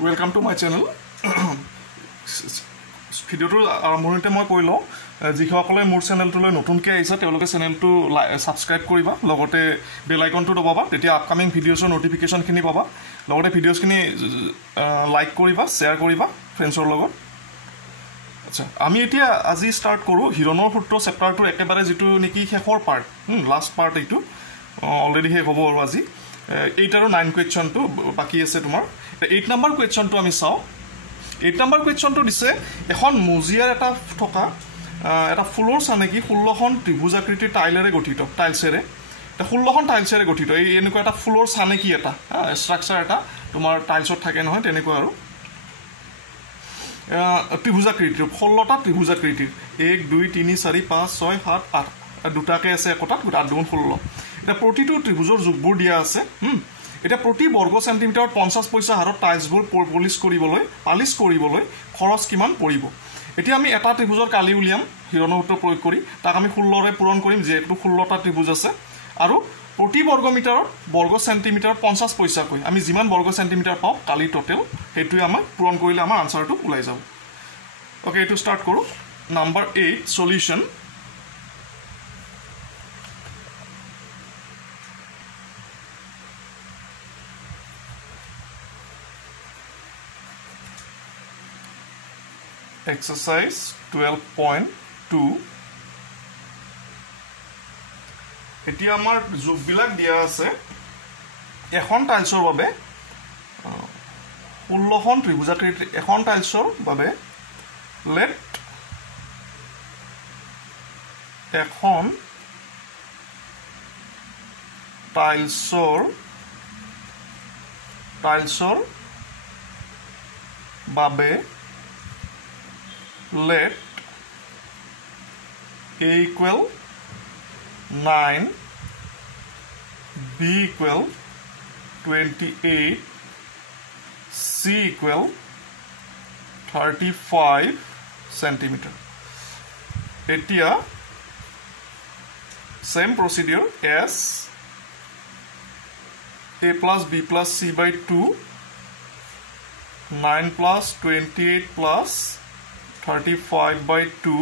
Welcome to my channel. Video to আৰম্ভণিতে মই কৈ লওঁ যিসকলে মোৰ চেনেলটোলৈ নতুনকৈ আহিছে তেওঁলোকে চেনেলটো সাবস্ক্ৰাইব কৰিবা লগতে বেল আইকনটো দবাবা তেতিয়া আপকামিং ভিডিঅ'ছৰ নটিফিকেশনখিনি পাবা লগতে ভিডিঅ'ছখিনি লাইক কৰিবা শেয়াৰ কৰিবা ফ্ৰেণ্ডছৰ লগত আচ্ছা আমি এতিয়া আজি ষ্টাৰ্ট কৰো হিৰণৰ সূত্ৰ চেপ্টাৰটো একেবাৰে যেটো নেকি শেষৰ পাৰ্ট লাষ্ট পাৰ্ট এইটো অলৰেডি হে হ'ব আৰু আজি 8 আৰু 9 কোৱেশ্চনটো বাকি আছে তোমাৰ 8 নম্বৰ কোৱেশ্চনটো আমি চাও 8 নম্বৰ কোৱেশ্চনটো দিছে এখন মুজিয়াৰ এটা থকা এটা ফুলৰ চানেকি 16খন ত্ৰিভুজাকৃতিৰ টাইলেৰে গঠিত টাইলছেৰে এটা 16খন টাইলছেৰে গঠিত এই এনেকুৱা এটা ফুলৰ চানেকি এটা ষ্ট্ৰাকচাৰ এটা তোমাৰ টাইলছত থাকে নহয় তেনেকুৱা আৰু ত্ৰিভুজাকৃতিৰ 16টা ত্ৰিভুজাকৃতিৰ 1 2 3 4 5 6 7 8 দুটাকে আছে একটাত 8 গুণ 16 এটা প্ৰতিটো ত্ৰিভুজৰ যোগবোৰ দিয়া আছে এটা প্ৰতি বৰ্গ সেন্টিমিটাৰত 50 পইচা হাৰত টাইলছবোৰ পলিশ কৰিবলৈ খৰচ কিমান পৰিব এতিয়া আমি এটা ত্ৰিভুজৰ কালি উলিয়াম হিৰণৰ সূত্ৰ প্ৰয়োগ কৰি তাক আমি 16 ৰে পূৰণ কৰিম যেটো 16টা ত্ৰিভুজ আছে আৰু প্ৰতি বৰ্গ মিটাৰত বৰ্গ সেন্টিমিটাৰত 50 পইচা কৈ আমি যিমান বৰ্গ সেন্টিমিটাৰ পাও কালি টোটাল হেতুই আমাৰ পূৰণ কৰিলে আমাৰ আনসাৰটো ওলাই যাব ওকে এটো স্টাৰ্ট কৰো নাম্বাৰ 8 সলিউশন Exercise 12.2 এতিয়া আমাৰ যোগবিলাক দিয়া আছে এখন টাইলছৰ বাবে 16খন ত্ৰিভুজাকৃতিৰ এখন টাইলছৰ বাবে লেট এখন টাইলছৰ বাবে let a equal 9 b equal 28 c equal 35 centimeter etia same procedure as a plus b plus c by 2 9 plus 28 plus 35 by 2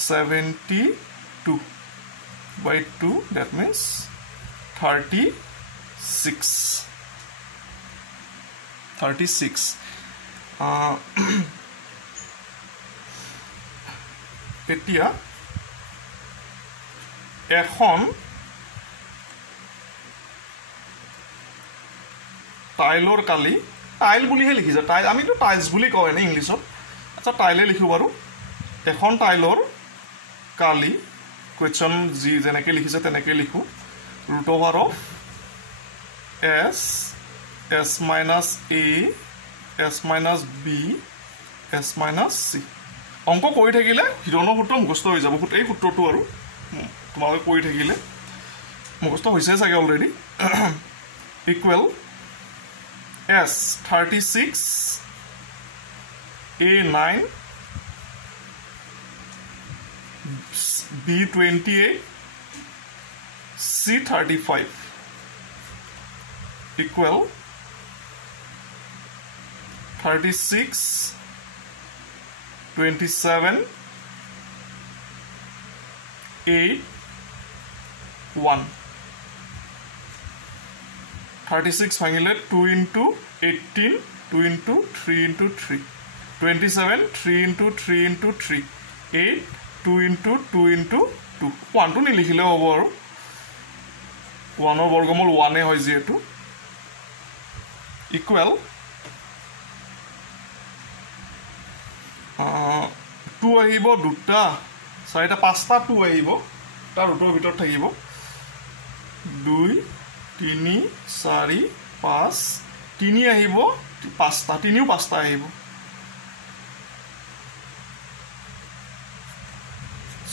72 by 2 that means 36 এতিয়া এখন টাইলৰ কালি টাইল বুলিহে লিখিছে টাইল আমিতো টাইলছ বুলি কওঁ এনে ইংলিছত আচ্ছা টাইলে লিখো বাৰু এখন টাইলৰ কালি কোৱেশ্চন জি যেনেকে লিখিছে তেনেকে লিখো root over of s s minus a s minus b s minus c অংক কৰি থাকিলে হিৰণৰ সূত্ৰ মুখস্থ হৈ যাব এই সূত্ৰটো আৰু তোমালোকে কৰি থাকিলে মুখস্থ হৈছে চাগে already equal s 36 A9 B28 C35 equal 36 27 8 1 36 ভাঙিলে 2 into 18 2 into 3 into 3 27 3 into 3 into 3 8 2 into 2 into 2 1 to নিলিখিলে হ'ব আৰু 1 ৰ বৰ্গমূল 1 এ হয় যেটো ইকুৱেল 2 আহিব দুটা চাৰিটা পাঁচটা 2 আহিব তাৰ ৰুটৰ ভিতৰত থাকিব 2 3 4 5 3 আহিব পাঁচটা 3ও পাঁচটা আহিব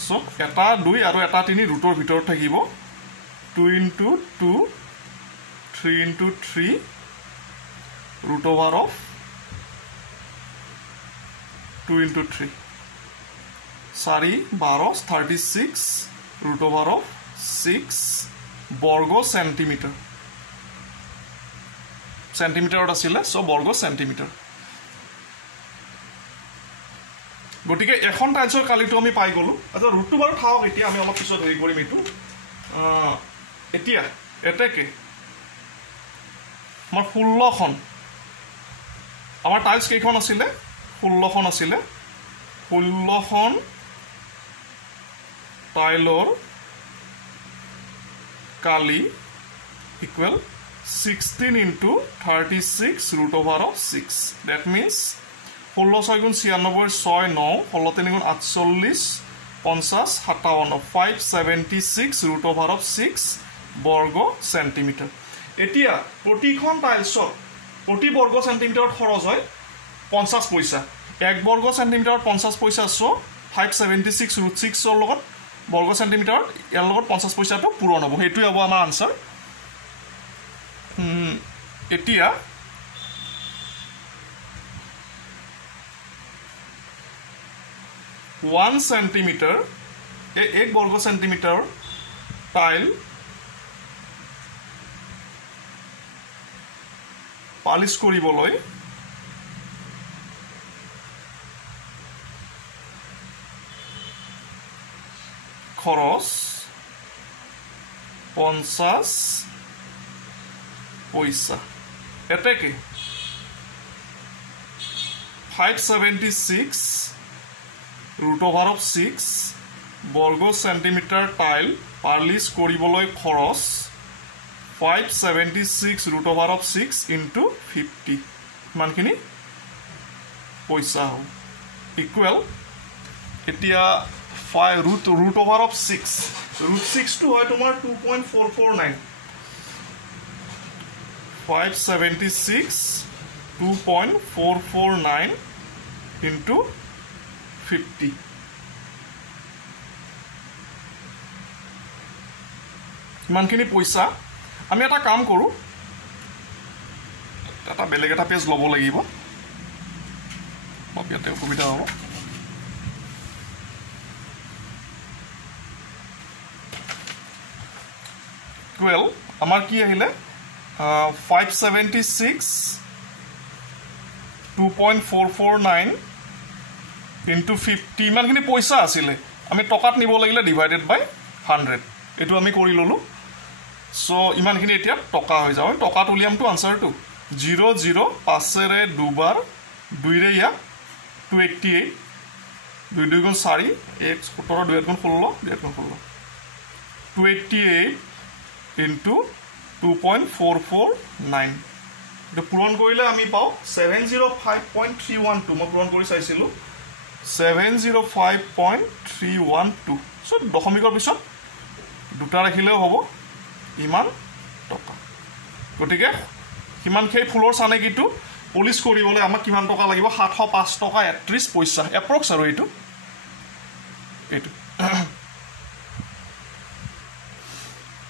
So, এটা 2 আৰু এটা 3 ৰুটৰ ভিতৰত থাকিব 2 into 2 3 into 3 root over of 2 into 3 4 12 36 root over of 6 বর্গ সেন্টিমিটার সেন্টিমিটাৰত আছিলে সো বৰ্গ সেন্টিমিটাৰ গটিকে এখন টাইলছৰ কালিটো আমি পাই গলো আচ্ছা ৰুটটো বাৰু থাওক এতিয়া আমি অলপ পিছত হেৰি কৰিম এটো এতিয়া এটাকে আমাৰ 16খন আমাৰ টাইলছ কেইখন আছিলে 16খন আছিলে 16খন টাইলৰ কালি equal 16 into 36 root over of 6 that means 16 6 গুণ 96 6 9 16 3 গুণ 48 50 57 576 root over of 6 বৰ্গ সেন্টিমিটাৰ এতিয়া প্ৰতিখন টাইলছৰ প্ৰতি বৰ্গ সেন্টিমিটাৰত খৰচ হয় 50 পইচা এক বৰ্গ সেন্টিমিটাৰত 50 পইচা সো 576 root 6 ৰ লগত বৰ্গ সেন্টিমিটাৰত ইয়াৰ লগত 50 পইচাটো পূৰণ হ'ব হেতুই হ'ব আমাৰ আনসাৰ এতিয়া 1 সেন্টিমিটাৰ এক বৰ্গ সেন্টিমিটাৰ টাইল পালিশ কৰিবলৈ খৰচ 50 পইচা এটাকে 576 root over of 6 বৰ্গ সেন্টিমিটাৰ টাইল পালিশ কৰিবলৈ খৰচ 576 root over of 6 into 50 মানখিনি পইচা হ'ব ইকুৱেল এতিয়া 5 root over of 6 root 6 to হয় তোমাৰ 2.449 576 2.449 into 50 মানখিনি পইচা আমি এটা কাম কৰো এটা বেলেগ এটা পেজ লব লাগিব ইয়াতে সুবিধা হ'ব well আমাৰ কি আহিলে 576 2.449 into 50 মানখিনি পইচা আছিলে আমি টকাত নিব লাগিলে ডিভাইডেড বাই 100 এটো আমি কৰি ললো সো ইমানখিনি এতিয়া টকা হৈ যাও টকাত উলিয়ামটো আনসাৰটো 0 0 5 ৰে দুবাৰ 2 ৰে ইয়া 288 2 2 গুণ 4 1 17 2 গুণ 16 2 গুণ 16 288 into 2.449 the পূৰণ কৰিলে আমি পাও 705.312 মই পূৰণ কৰি চাইছিলো 705.312 সো দশমিকৰ পিছত দুটা ৰাখিলেও হ'ব ইমান টকা গটিকে কিমান খেই ফুলৰ সানেকিটো পলিশ কৰিবলৈ আমাক কিমান টকা লাগিব 705 টকা 31 পইচা এপ্ৰক্স আৰু এইটো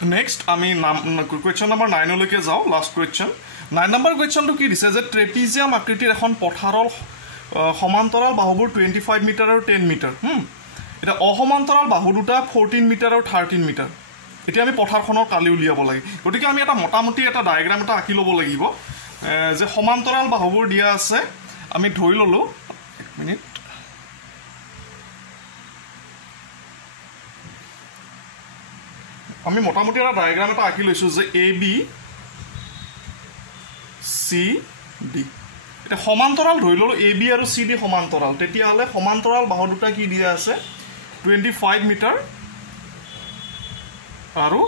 Next, I mean, question number 9 লৈকে যাও last question 9 number question to কি দিছে যে ট্ৰেপিজিয়াম আকৃতিৰ এখন পথাৰৰ সমান্তৰাল বাহুবোৰ 25 মিটাৰ আৰু 10 মিটাৰ এটা অসমান্তৰাল বাহু দুটা 14 মিটাৰ আৰু 13 মিটাৰ এতিয়া আমি পথাৰখনৰ কালি উলিয়াব লাগে গতিকে আমি এটা মোটামুটি এটা ডায়াগ্ৰাম এটা আঁকি ল'ব লাগিব যে সমান্তৰাল বাহুবোৰ দিয়া আছে আমি ধৰি ললো 1 মিনিট আমি মোটামুটি এটা ডায়াগ্ৰাম এটা আঁকি লৈছো যে এ বি সি ডি এটা সমান্তৰাল ধৰি ললো এ বি আৰু সি ডি সমান্তৰাল তেতিয়া হলে সমান্তৰাল বাহু দুটা কি দিয়া আছে 25 মিটাৰ আৰু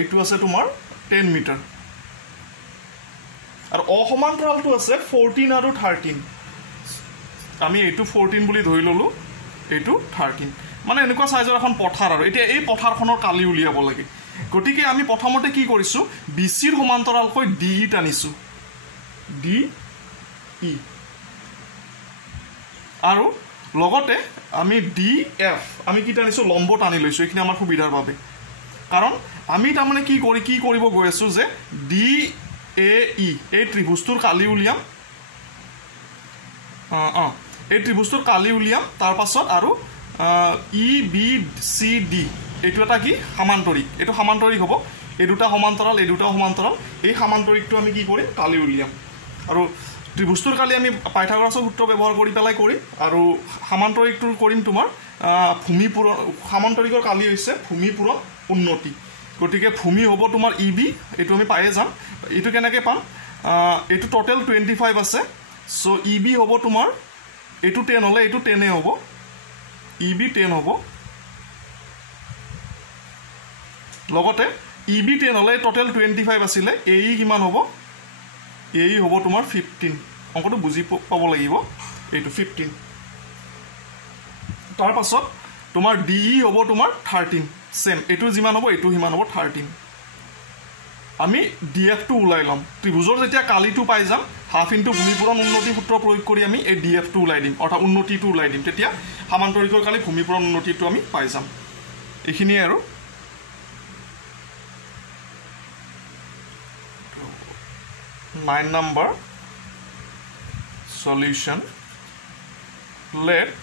এইটো আছে তোমাৰ 10 মিটাৰ আৰু অসমান্তৰালটো আছে 14 আৰু 13 আমি এইটো 14 বুলি ধৰি ললো এইটো 13 মানে এনেকুৱা সাইজৰ এখন পথাৰ আৰু এতিয়া এই পথাৰখনৰ কালি উলিয়াব লাগে গটিকে আমি প্ৰথমতে কি কৰিছো বিসিৰ সমান্তৰালকৈ ডি টানিছো ডি ই আৰু লগতে আমি ডি এফ আমি কি টানিছো লম্ব টানি লৈছো এখিনি আমাৰ সুবিধাৰ বাবে কাৰণ আমি তাৰমানে কি কৰিব গৈ আছো যে ডি এ ই এই ত্ৰিভুজটোৰ কালি উলিয়াম এই ত্ৰিভুজটোৰ কালি উলিয়াম তাৰ পাছত আৰু ই বি সি ডি এইটো এটা কি সমান্তৰিক এইটো সমান্তৰিক হ'ব এই দুটা সমান্তৰাল এই দুটা সমান্তৰাল এই সামান্তৰিকটো আমি কি কৰিম কালি উলিয়াম আৰু ত্ৰিভুজটোৰ কালি আমি পাইথাগোৰাছৰ সূত্ৰ ব্যৱহাৰ কৰি পেলাই কৰিম আৰু সামান্তৰিকটোৰ কৰিম তোমাৰ ভূমি পূৰণ সামান্তৰিকৰ কালি হৈছে ভূমি পূৰণ উন্নতি গতিকে ভূমি হ'ব তোমাৰ ইবি এইটো আমি পায়ে যাম এইটো কেনেকৈ পাম এইটো টোটেল 25 আছে সো ইবি হ'ব তোমাৰ এইটো 10 হলে এইটো 10 হ'ব ইবি 10 হ'ব লগতে ইবি 10 হলে টোটেল 25 আছিলে এই কিমান হ'ব এই হ'ব তোমাৰ 15 অংকটো বুজি পাব লাগিব এইটো 15 তাৰ পাছত তোমাৰ ডিই হ'ব তোমাৰ 13 সেম এইটো যিমান হ'ব এইটো হিমান হ'ব 13 আমি ডিএফ টো উলাই লম ত্ৰিভুজৰ যেতিয়া কালিটো পাই যাম হাফ ইনটু ভূমিপূৰণ উন্নতি সূত্ৰ প্ৰয়োগ কৰি আমি এই ডিএফ টো উলাই দিম অৰ্থাৎ উন্নতিটো উলাই দিম তেতিয়া সামান্তৰিকৰ কালি ভূমিপূৰণ উন্নতিটো আমি পাই যাম এইখিনি আৰু 9 number solution let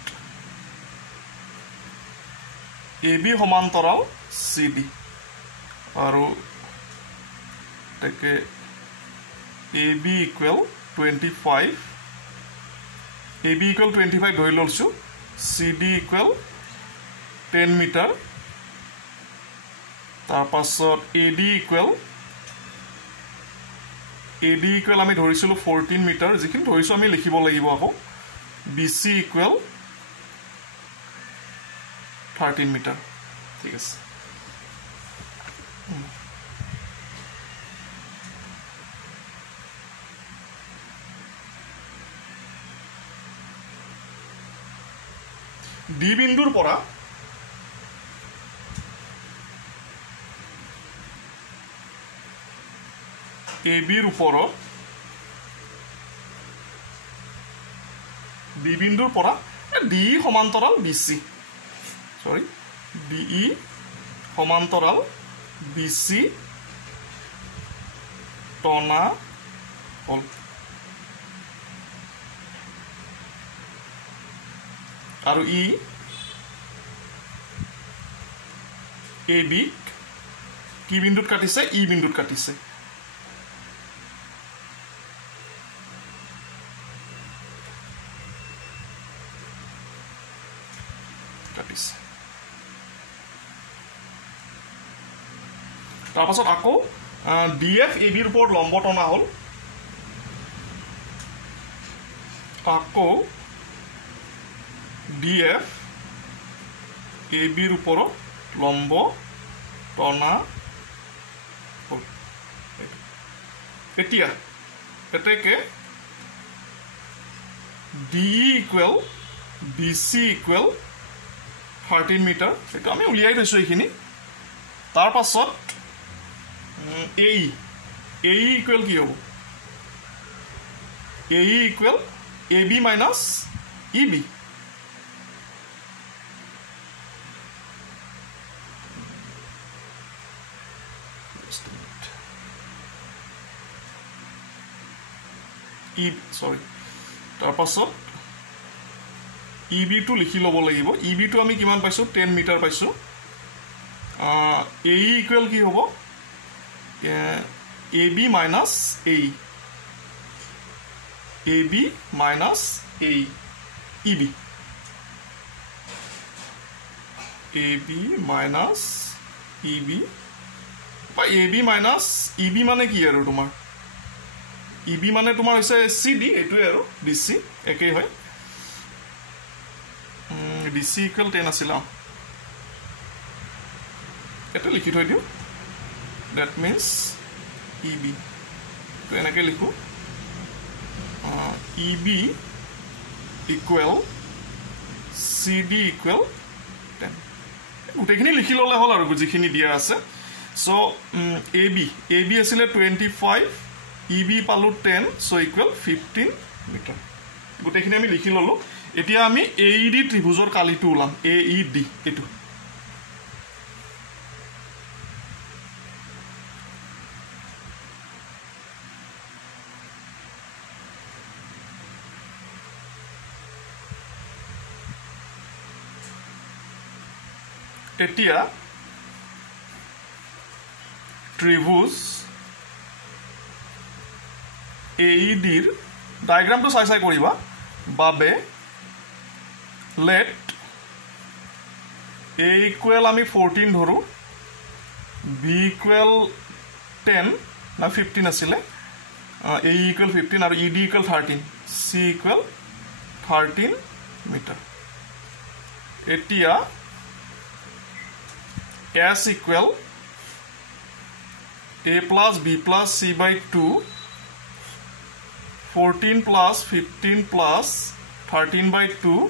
AB সমান্তৰাল CD আৰু তেকে AB equal 25 AB equal 25 ধৰি লৈছো CD equal 10 মিটাৰ তাৰ পাছত AD equal আমি ধৰিছিলো 14 মিটাৰ যিখিনি ধৰিছো আমি লিখিব লাগিব আকৌ BC equal 13 মিটাৰ ঠিক আছে ডি বিন্দুৰ পৰা AB ৰ ওপৰত ডি বিন্দুৰ পৰা ডি সমান্তৰাল BC সৰি DE সমান্তৰাল BC টনা হল আৰু AB কি বিন্দুত কাটিছে ই বিন্দুত কাটিছে তাৰ পাছত আকৌ ডিএফ এবিৰ ওপৰত লম্ব টনা হল আকৌ ডিএফ এবিৰ ওপৰত লম্ব টনা হল এতিয়া এতেকে DE equal BC equal 13 metre এটো আমি উলিয়াই থৈছো এইখিনি তাৰ পাছত AE equal কি হ'ব AE equal AB minus EB sorry তাৰ পাছত EB টো লিখি লব লাগিব EB টো আমি কিমান পাইছো 10 মিটাৰ পাইছো AE equal কি হ'ব AB minus A AB minus A EB AB minus EB বা AB minus EB মানে কি আৰু তোমাৰ EB মানে তোমাৰ হৈছে CD এটোৱে আৰু DC একেই হয় DC equal 10 আছিল এটা লিখি থৈ দিও that means EB তো এনেকৈ লিখো EB equal CD equal 10 গোটেইখিনি লিখি ললে হল আৰু যিখিনি দিয়া আছে সো AB আছিল 25 EB পালো 10 সো equal 15 মিটাৰ গোটেইখিনি আমি লিখি ললো এতিয়া আমি AED ত্ৰিভুজৰ কালিটো উলাম AED এটো এতিয়া ত্ৰিভুজ AEDৰ ডায়াগ্ৰামটো চাই কৰিবা বাবে let A equal আমি 14 ধৰো B equal 10 না 15 আছিলে A equal 15 আৰু ED equal 13 C equal 13 metre এতিয়া S equal A plus B plus C by 2 14 plus 15 plus 13 by 2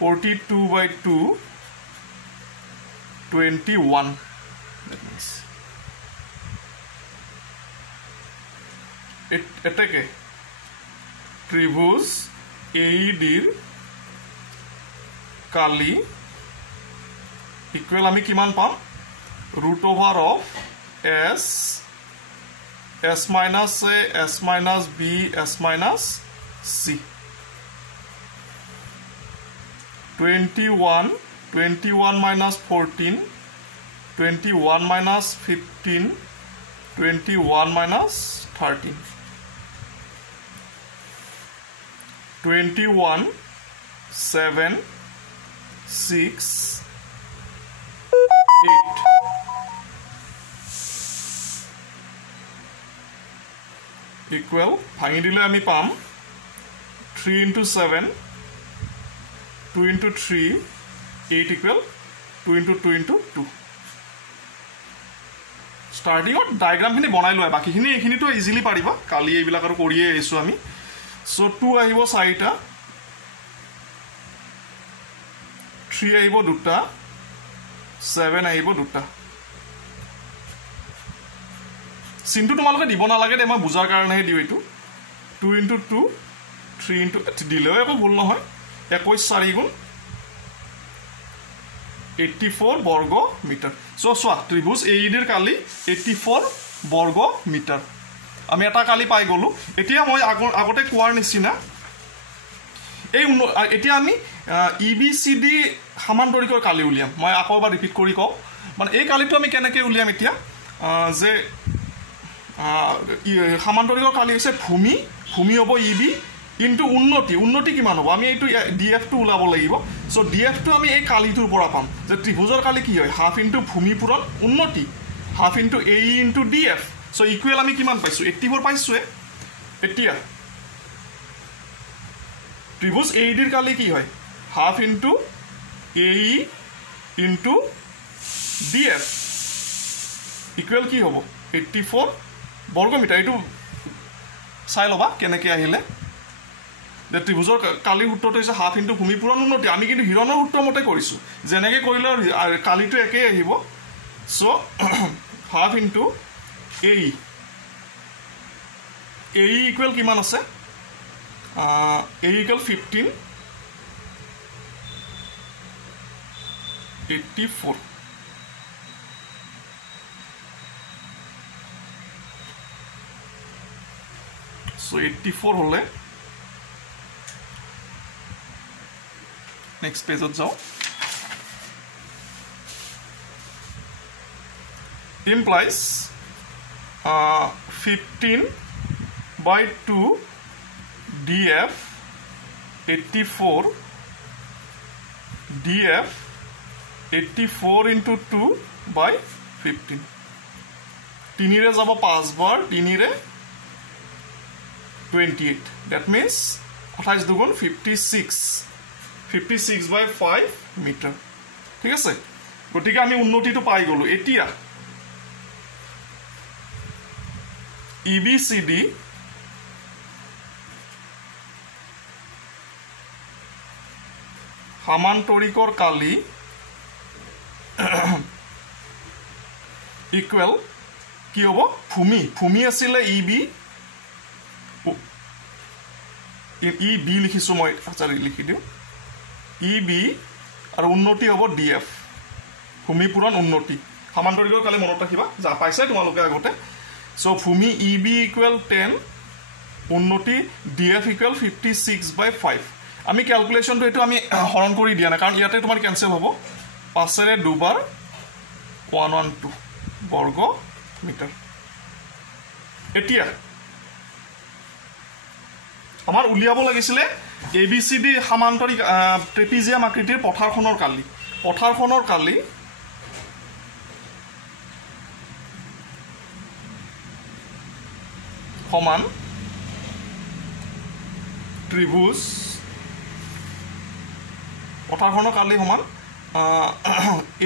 42 by 2 21 that means etake tribus AED kali equal ami kiman pam root over of s minus a s minus b s minus c 21 minus 14 21 minus 15 21 minus 13 21 7 6 8 equal ভাঙি দিলে আমি পাম 3 into 7 2 into 3 8 equal 2 into 2 into 2 starting of diagram khini banai loy baki khini ekhini to easily pariba kali ei bilakar koriye aisu ami so 2 ahibo saita 3 ahibo duta 7 ahibo duta sintu tomaloke dibo na lage de ma bujar karone he diu etu 2 into 2 3 into dile eko bhul no hoy 21 4 গুণ 84 বর্গ metre so সোয়া ত্রিভুজ AED এর কালি 84 বর্গ metre আমি এটা কালি পাই গলো এতিয়া মই আগতে কোৱাৰ নিচিনা এই এতিয়া আমি EBCD সমান্তৰিকৰ কালি উলিয়াম মই আকৌ এবাৰ ৰিপিট কৰি কও মানে এই কালিটো আমি কেনেকৈ উলিয়াম এতিয়া যে সমান্তৰিকৰ কালি হৈছে ভূমি হ'ব EB into উন্নতি কিমান হ'ব আমি এইটো DF টো উলাব লাগিব সো DF টো আমি এই কালিটোৰ পৰা পাম যে ত্ৰিভুজৰ কালি কি হয় হাফ ইনটু ভূমি পূৰণ উন্নতি half into AE into DF so equal আমি কিমান পাইছো 84 পাইছো এতিয়া ত্ৰিভুজ AED এৰ কালি কি হয় half into AE into DF equal কি হ'ব 84 বৰ্গ মিটাৰ এটো চাই লবা কেনেকৈ আহিলে The ত্ৰিভুজৰ কালি সূত্ৰটো হৈছে হাফ ইনটু ভূমি পূৰণ উন্নতি আমি কিন্তু হিৰণৰ সূত্ৰ মতে কৰিছো যেনেকৈ কৰিলে কালিটো একেই আহিব so half into AE equal কিমান আছে AE ইকুৱেল 15 84 সো 84 হলে next page of जाओ implies 15 by 2 DF 84 DF 84 into 2 by 15 তিনিৰে যাব 5 বাৰ তিনিৰে 28 that means 28 দুগুণ 56 by 5 meter ঠিক আছে গতিকে আমি উন্নতিটো পাই গলো এতিয়া EBCD সমান্তৰিকৰ কালি ইকুৱেল কি হ'ব ভূমি আছিল EB লিখিছো মই আচাৰি লিখি দিও EB আৰু উন্নতি হ'ব DF ভূমি পূৰণ উন্নতি সমান্তৰিকৰ কালি মনত ৰাখিবা যা পাইছে তোমালোকে আগতে সো ভূমি EB ইকুৱেল 10 উন্নতি DF ইকুৱেল 56 by 5 আমি ক্যালকুলেশনটো এটো আমি হৰণ কৰি দিয়া না কাৰণ ইয়াতে তোমাৰ ক্যান্সেল হ'ব 5 ৰে দুবাৰ 112 বৰ্গ মিটাৰ এতিয়া আমাৰ উলিয়াব লাগিছিলে ABCD সমান্তৰিক ট্ৰেপিজিয়াম আকৃতিৰ পথাৰখনৰ কালি সমান ত্ৰিভুজ পথাৰখনৰ কালি সমান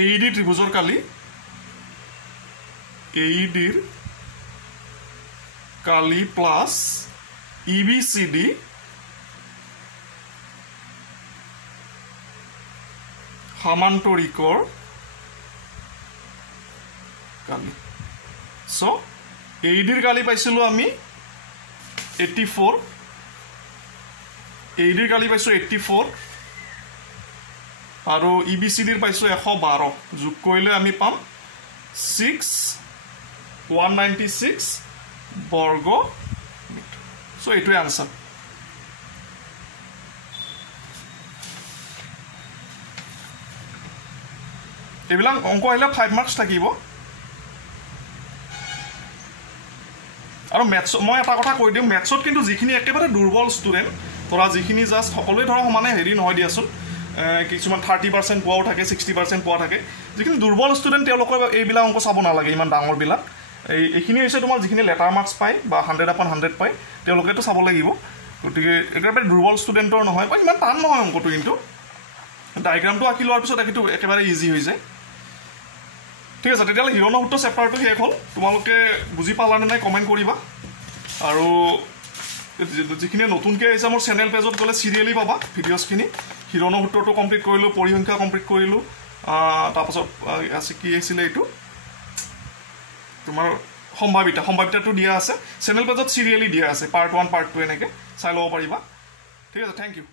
AED ত্ৰিভুজৰ কালি AEDৰ কালি প্লাস EBCD সমান্তৰিকৰ কালি সো AEDৰ কালি পাইছিলো আমি 84 AEDৰ কালি পাইছো 84 আৰু EBCDৰ পাইছো 112 যোগ কৰিলে আমি পাম 196 বৰ্গ মিটাৰ সো এইটোৱে আনসাৰ এইবিলাক অংক আহিলে 5 মাৰ্কস থাকিব আৰু ম্যাথছ মই এটা কথা কৈ দিম ম্যাথছত কিন্তু যিখিনি একেবাৰে দুৰ্বল ষ্টুডেন্ট ধৰা যিখিনি জাস্ট সকলোৱে ধৰা সমানে হেৰি নহয় দিয়াচোন কিছুমান 30% পোৱাও থাকে 60% পোৱা থাকে যিখিনি দুৰ্বল ষ্টুডেন্ট তেওঁলোকৰ এইবিলাক অংক চাব নালাগে ইমান ডাঙৰ বিলাক এইখিনি হৈছে তোমাৰ যিখিনি লেটাৰ মাৰ্কস পায় বা 100/100 পায় তেওঁলোকেতো চাব লাগিব গতিকে একেবাৰে দুৰ্বল ষ্টুডেন্টৰ নহয় বা ইমান টান নহয় অংকটো কিন্তু ডায়াগ্ৰামটো আঁকি লোৱাৰ পিছত এইটো একেবাৰে ইজি হৈ যায় ঠিক আছে তেতিয়ালে হিৰণ সূত্ৰ চেপ্টাৰটো শেষ হ'ল তোমালোকে বুজি পালানে নাই কমেন্ট কৰিবা আৰু যিখিনি নতুনকৈ আহিছে মোৰ চেনেল পেজত গ'লে সিৰিয়েলি পাবা ভিডিঅ'ছখিনি হিৰণ সূত্ৰটো কমপ্লিট কৰিলোঁ পৰিসংখ্যা কমপ্লিট কৰিলোঁ তাৰপাছত আছে কি আছিলে এইটো তোমাৰ সম্ভাৱিতাটো দিয়া আছে চেনেল পেজত সিৰিয়েলি দিয়া আছে পাৰ্ট 1 পাৰ্ট 2 এনেকৈ চাই ল'ব পাৰিবা ঠিক আছে থেংক ইউ